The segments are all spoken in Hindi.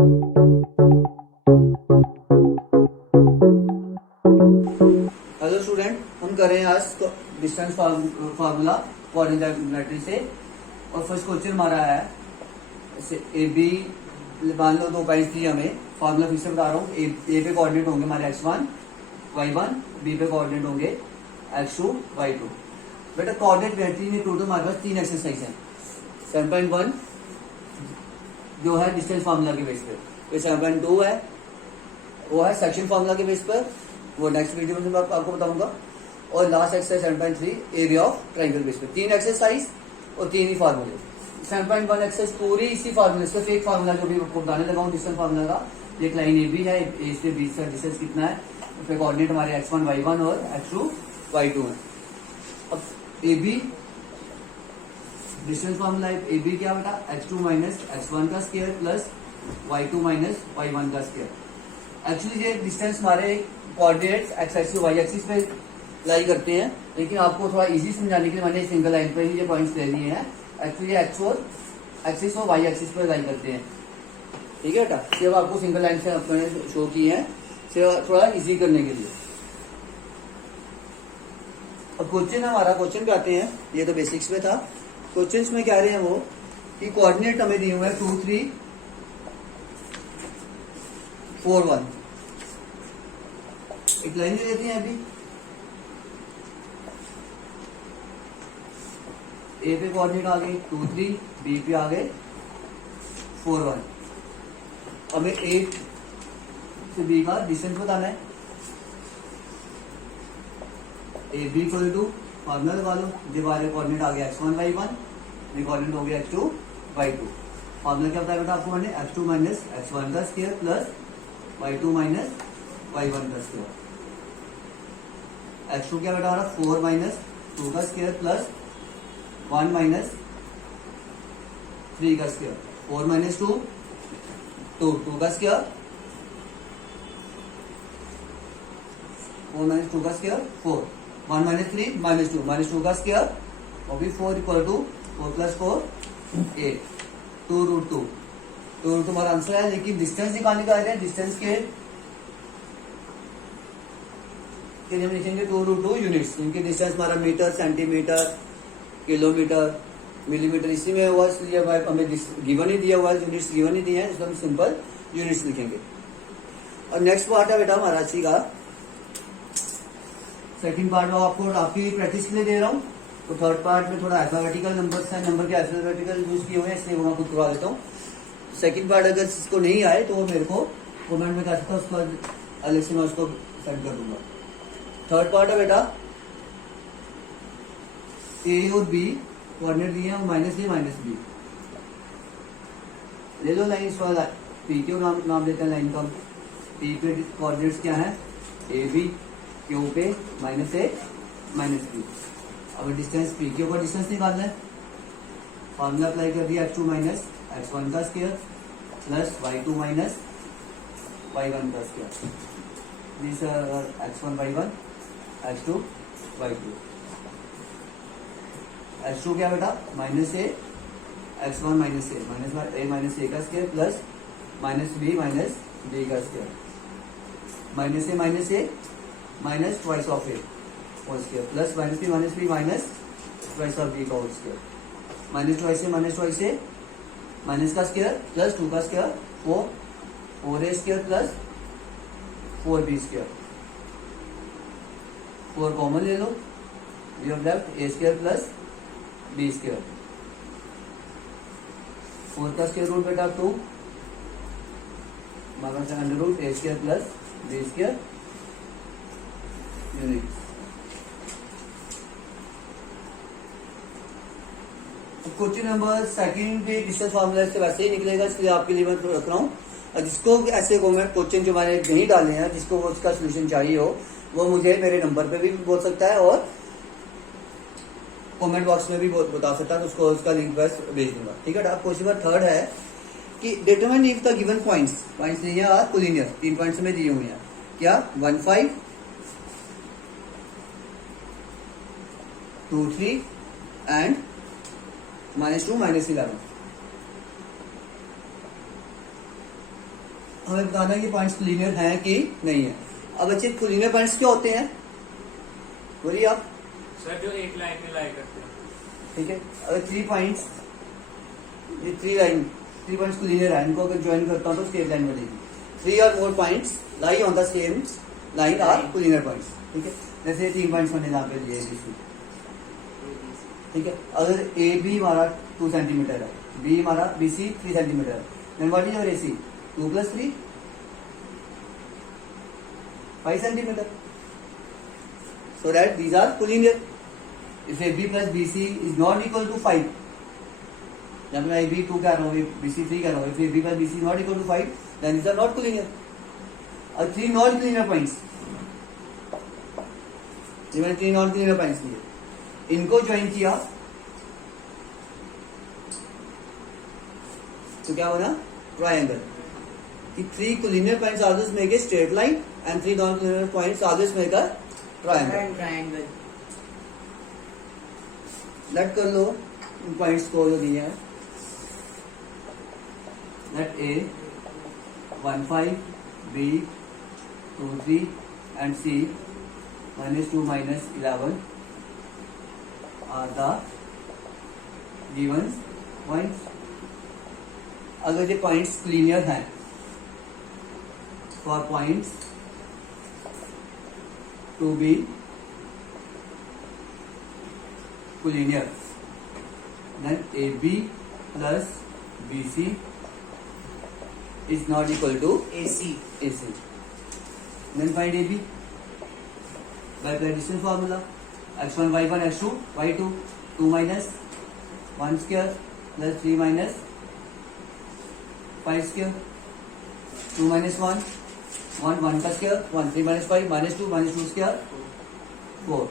हेलो स्टूडेंट, हम कर रहे हैं आज डिस्टेंस फार्मूला कोऑर्डिनेट मैट्रिक्स से। और फर्स्ट क्वेश्चन हमारा है ए बी, मान लो 2 पॉइंट्स दी हमें। फार्मूला फिर से बता रहा हूँ। ए पे कोऑर्डिनेट होंगे हमारे x1 y1, बी पे कोऑर्डिनेट होंगे x2 y2। बेटा कोऑर्डिनेट मैट्रिक्स में टोटल हमारे पास 3 एक्सरसाइज है। 7.1 जो है डिस्टेंस फार्मूला के बेस पे, 7.2 है वो है सेक्शन फार्मूला के बेस पर, वो नेक्स्ट वीडियो में मैं आपको बताऊंगा। और last exercise 7.3 area of triangle base पे। 3 एक्सरसाइज और 3 ही फार्मूले। 7.1 एक्सरसाइज पूरी इसी फार्मूले, सिर्फ एक फार्मूला जो भी आपको बताने लगा हूँ डिस्टेंस फार्मूला का। एक लाइन ए बी है, ए से बी का डिस्टेंस कितना है, उसके कोऑर्डिनेट हमारे x1 y1 और x2 y2 है। अब ए बी डिस्टेंस फार्मूला है, ए बी क्या बेटा, x2 माइनस x1 का square plus y2 minus y1 का स्क्वायर। एक्चुअली ये डिस्टेंस हमारे coordinates X axis Y axis पे लाई करते हैं, लेकिन आपको थोड़ा इजी समझाने के लिए मैंने सिंगल लाइन पे ही ये पॉइंट्स ले लिए हैं। एक्चुअली एक्स और एक्सिस और वाई एक्सिस पे लाई करते हैं, ठीक है बेटा। सिर्फ आपको सिंगल लाइन से अपने शो किए हैं सिर्फ थोड़ा इजी करने के लिए। अब क्वेश्चन हमारा, क्वेश्चन पे आते हैं। ये तो बेसिक्स में था। क्वेश्चन में क्या रहे हैं वो कि कोऑर्डिनेट हमें दिए हुए हैं 2 3 4 1। एक लाइन ले लेते हैं अभी। ए पे कोऑर्डिनेट आ गए 2 3, बी पे आ गए 4 1। हमें ए से बी का डिस्टेंस बताना है। A B equal to formula लगा लो। हमारे कोऑर्डिनेट आ गया x1 y1, ये कोऑर्डिनेट हो गया x2 y2। फार्मूला क्या बताया बेटा आपको मैंने, x2 माइनस x1 का square plus y2 minus y1 का स्क्वायर। x2 क्या बेटा हमारा 4 माइनस 2 का स्क्वायर प्लस 1 माइनस 3 का स्क्वायर। 4 माइनस 2 2 का स्क्वायर, 4 माइनस 2 का स्क्वायर 4, 1 माइनस 3 माइनस 2 माइनस 2 का स्क्वायर, और भी 4 इक्वल टू 4 प्लस 4 8, 2 रूट 2। तो तुम्हारा आंसर है। लेकिन डिस्टेंस निकालने का है, डिस्टेंस के लिए हम लिखेंगे 2 रूट 2 यूनिट्स। इनकी डिस्टेंस हमारा मीटर, सेंटीमीटर, किलोमीटर, मिलीमीटर इसी में हुआ, इसलिए हमें गिवन ही दिया हुआ है, यूनिट्स गिवन ही दिए हैं, इसलिए हम सिंपल यूनिट्स लिखेंगे। और नेक्स्ट पार्ट है बेटा हमारा अच्छी का सेकंड पार्ट में आपको आपकी प्रैक्टिस के लिए दे रहा हूँ। तो थर्ड पार्ट में थोड़ा अल्फाबेटिकल नंबर्स है, नंबर के अल्फाबेटिकल यूज किए हुए हैं, इसलिए वो मैं खुद करवा देता हूँ। सेकंड पार्ट अगर इसको नहीं आए तो वो मेरे को कमेंट में कह सकता हूँ, उसके बाद अलग से मैं उसको सेंड कर दूंगा। थर्ड पार्ट है बेटा ए और बी कोऑर्डिनेट दिए हैं, माइनस ए माइनस बी। ले लो लाइन, इसका पी क्यू नाम देते हैं लाइन का। पी पे कोऑर्डिनेट्स क्या है, ए बी, क्यू पे माइनस ए माइनस बी। अब डिस्टेंस पी क्यू का डिस्टेंस निकालना है। फॉर्मूला अप्लाई कर दिया, x2 माइनस x1 का square plus y2 minus y1 का square. This x1 y1, x2 y2। x2 क्या बेटा, minus A, x1 minus A, minus A का स्क्वायर प्लस माइनस बी का square. Minus A minus twice of A whole square plus minus B minus twice of B का whole square. Minus twice A minus का स्क्वायर प्लस 2 का square 4 A square plus 4 B square. 4 common ले लो, we have left A square plus B square. 4 का स्क्वायर रूट बेटा 2, under root A square plus B square unit. Question number second पे डिस्टेंस फार्मूला से वैसे ही निकलेगा, इसलिए आपके लिए मैं रख रहा हूँ। और जिसको ऐसे गवर्नमेंट क्वेश्चन जो मैंने नहीं डाले हैं, जिसको उसका सोल्यूशन चाहिए हो, वो मुझे मेरे नंबर पे भी बोल सकता है और कमेंट बॉक्स में भी बता सकता है, तो उसको उसका लिंक बस भेज दूंगा, ठीक है। अब क्वेश्चन नंबर थर्ड है कि determine if the given points नहीं है आर कोलिनियर। 3 पॉइंट्स में दिए हुए हैं, क्या 1 5 2 3 एंड -2 -11। हमें बताना है कि पॉइंट्स कोलिनियर हैं कि नहीं है। अब बच्चे कोलिनियर पॉइंट्स क्या होते हैं, बोलिए आप। सर जो एक लाइन में लाई करते हैं। ठीक है, अगर 3 पॉइंट्स, ये 3 पॉइंट्स कोलिनियर है, इनको अगर ज्वाइन करता हूँ तो स्ट्रेट लाइन बनेगी। 3 और more points lie on the same line are collinear points. ठीक है, जैसे 3 पॉइंट्स मैंने यहाँ पे लिए ABC। ठीक है, अगर ए बी हमारा 2 सेंटीमीटर है, बी हमारा BC 3 सेंटीमीटर है, then what is your AC? 2 + 3 5 centimetre, so that these are collinear. If AB plus BC is not equal to 5, जब मैं AB 2 कह रहा हूँ, BC 3 कह रहा हूँ, if AB plus BC is not equal to 5, then these are not collinear. और 3 नॉन कोलिनियर पॉइंट्स, ये मैंने 3 नॉन कोलिनियर पॉइंट्स लिए, इनको ज्वाइन किया तो क्या बना? ट्रायंगल। कि 3 collinear points always make a straight line and 3 non-collinear points always make a triangle. Let कर लो इन पॉइंट्स को जो दिए हैं। Let A 1 5 B 2 3 and C -2 -11 are the given points. अगर ये पॉइंट्स कोलिनियर हैं, for points to be collinear, then AB plus BC is not equal to AC. Then find AB by addition formula. x1 y1 x2 y2, 2 minus 1 square plus 3 minus 5 square, 2 minus 1 1 का square 1, 3 minus 5 -2 square 4.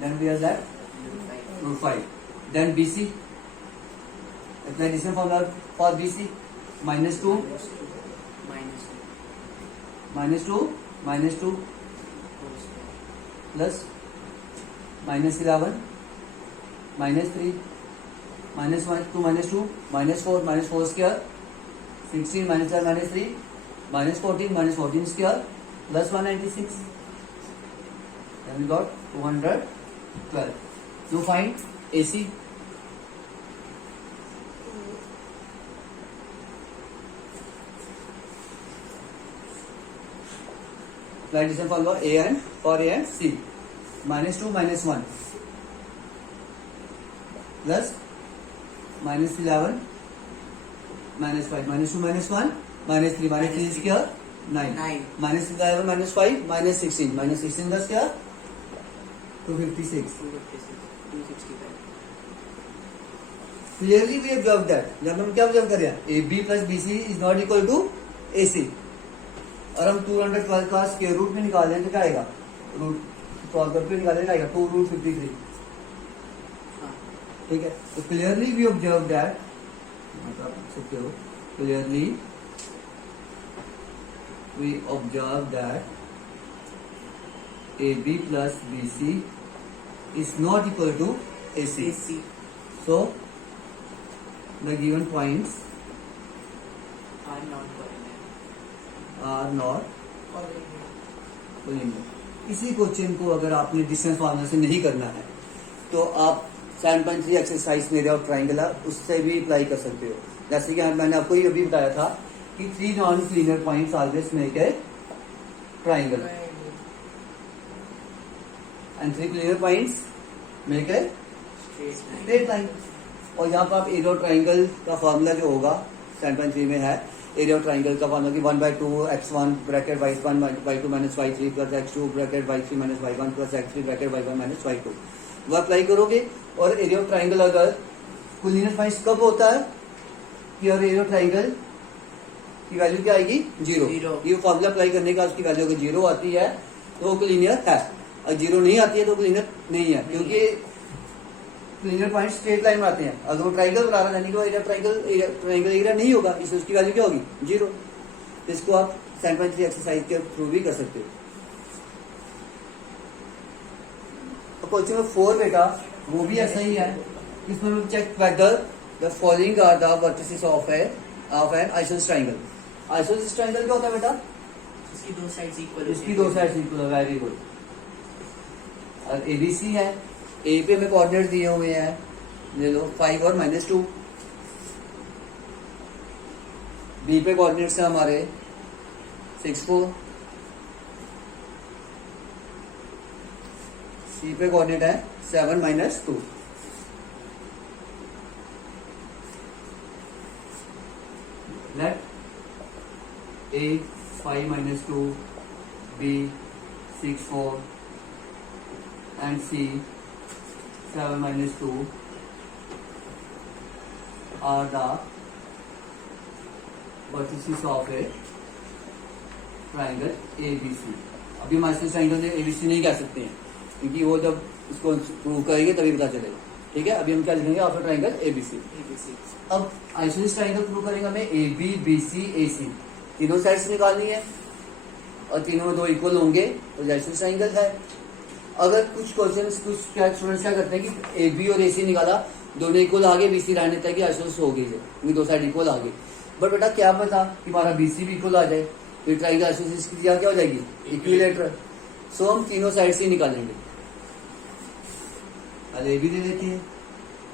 Then we are left root 5. Then BC, apply addition formula for BC. -2 -2 plus -11 -3 -1 2 -2 -4 square 16 -12 -3 -14 square plus 196. Then we got 212. You find AC. Apply addition formula for A and C. -2 -1 plus -11 -5 -2 -1 -3 -3 square 9 -11 -5 -16 का square 256. 265. Clearly we observe that, जब हम क्या ऑब्जर्व कर रहे हैं, AB plus BC is not equal to AC, और हम 212 का स्क्वायर रूट में निकाल दें तो क्या आएगा? रूट सॉल्व करके निकालें तो आएगा 2√53. ठीक है, तो क्लियरली वी ऑब्जर्व दैट, आप लिख सकते हो, clearly we observe that AB plus BC is not equal to AC. So the given points Are not collinear. are not collinear. इसी क्वेश्चन को अगर आपने डिस्टेंस फार्मूला से नहीं करना है तो आप 7.3 एक्सरसाइज मेरे और ट्राइंगल है उससे भी अप्लाई कर सकते हो। जैसे कि मैंने आपको ये अभी बताया था कि 3 non collinear points always make a triangle and 3 collinear points make a straight line. और यहाँ पर आप एरिया ऑफ ट्राइंगल का फार्मूला जो होगा 7.3 में है, एरिया ऑफ ट्राइंगल का फार्मूला कि 1/2 x1 bracket y1 y2 minus y3 plus x2 bracket y3 minus y1 plus x3 bracket y1 minus y2 वो अप्लाई करोगे। और एरिया ऑफ ट्राइंगल अगर कोलिनियर पॉइंट्स कब होता है कि और एरिया ऑफ ट्राइंगल की वैल्यू क्या आएगी? 0। ये फार्मूला अप्लाई करने का उसकी वैल्यू अगर 0 आती है तो वो कोलिनियर है, और 0 नहीं आती है तो कोलिनियर नहीं है, क्योंकि कोलिनियर पॉइंट स्ट्रेट लाइन में आते हैं। अगर वो ट्राइंगल बना रहा है तो एरिया ट्राइंगल एरिया नहीं होगा, इसलिए उसकी वैल्यू क्या होगी? 0। इसको आप 7.3 एक्सरसाइज के थ्रू भी कर सकते हो। क्वेश्चन नंबर 4 बेटा वो भी ऐसा ही है, इसमें check whether the following are the vertices of an isosceles triangle. Isosceles triangle क्या होता है बेटा? इसकी दो साइड्स इक्वल इसकी दो साइड इक्वल है, वेरी गुड। और एबीसी है, ए पे हमें कोऑर्डिनेट दिए हुए हैं, ले लो 5 और -2। बी पे कोऑर्डिनेट्स है हमारे 6 4। सी पे कोऑर्डिनेट है 7 -2। Let A 5 -2, B 6 4 and C 7 -2 are the vertices of a triangle ABC। अभी हम आइसोसेलेस ट्रायंगल में ABC नहीं कह सकते हैं, क्योंकि वो जब इसको प्रूव करेंगे तभी पता चलेगा। ठीक है, अभी हम क्या लिखेंगे आफ्टर ट्रायंगल ABC। अब आइसोसेलेस ट्रायंगल प्रूव करेंगे हमें AB BC AC, तीनों साइड्स निकालनी है और तीनों में दो इक्वल होंगे तो आइसोसेलेस ट्रायंगल है। अगर कुछ क्वेश्चंस कुछ क्या स्टूडेंट्स क्या करते हैं कि ए बी और ए सी निकाला, दोनों इक्वल आ गए, बीसी लाइन तक आइसोसेलेस हो गई है, क्योंकि दो साइड इक्वल आ गई। बट बेटा क्या पता कि हमारा बीसी भी इक्वल आ जाए, तो ट्रायंगल आइसोसेलेस की क्या हो जाएगी? इक्विलेटरल। सो हम तीनों साइड से निकालेंगे। अरे ए बी दे देते हैं,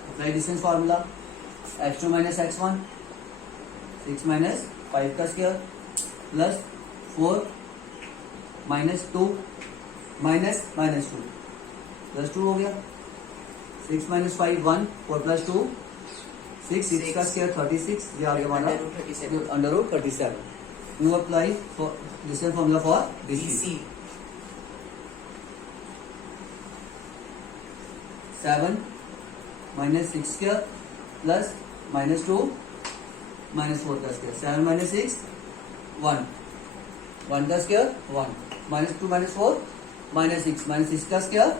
apply distance formula x2 - x1 6 - 5 का स्क्वायर प्लस 4 - 2 -2 प्लस 2 हो गया। 6 - 5 1 4 + 2 6 6 का स्क्वायर 36, ये आ गया हमारा √37। New apply for distance formula for BC 7 - 6 square plus -2 -4 का स्क्वायर 7 - 6 1 1 का स्क्वायर 1 -2 -4 -6 6 का स्क्वायर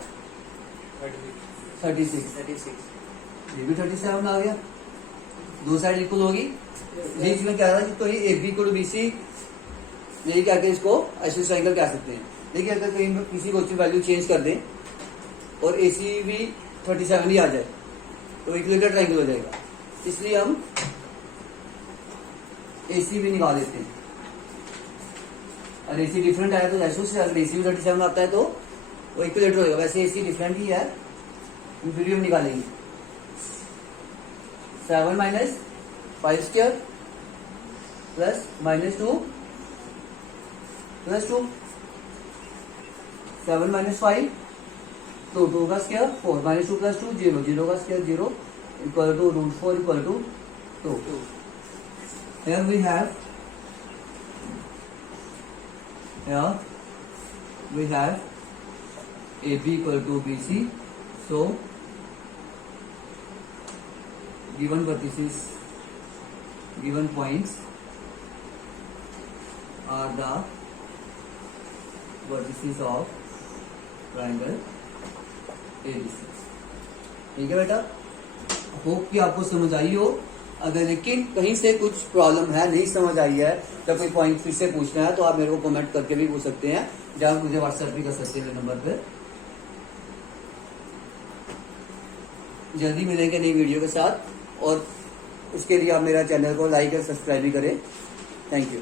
36, ये भी 37 आ गया। दो साइड इक्वल होगी। बीच में क्या था तो ये AB को BC, यही क्या के इसको आइसोसेलेस ट्रायंगल कह सकते हैं। देखिए अगर कहीं किसी क्वेश्चन वैल्यू चेंज कर दें और AC भी 37 ही आ जाए तो इक्विलेटरल ट्रायंगल हो जाएगा, इसलिए हम AC भी निकाल देते हैं। और AC डिफरेंट आया तो आइसोसेलेस, अगर AC भी 37 आता है तो वो इक्विलेटरल होगा। वैसे AC डिफरेंट ही है, फिर भी हम निकालेंगे 7 - 5 स्क्वायर प्लस -2 + 2 7 - 5 तो 2 का स्क्वायर 4 -2 + 2 0 0 का square 0 equal to √4 equal to 2। Here we have AB equal to BC. So given vertices, given points are the vertices of triangle ABC। ठीक है बेटा, होप कि आपको समझ आई हो। अगर लेकिन कहीं से कुछ प्रॉब्लम है, नहीं समझ आई है, या कोई पॉइंट फिर से पूछना है तो आप मेरे को कमेंट करके भी पूछ सकते हैं, या आप मुझे व्हाट्सएप भी कर सकते हैं नंबर पे। जल्दी मिलेंगे नई वीडियो के साथ, और उसके लिए आप मेरा चैनल को लाइक और सब्सक्राइब भी करें। Thank you.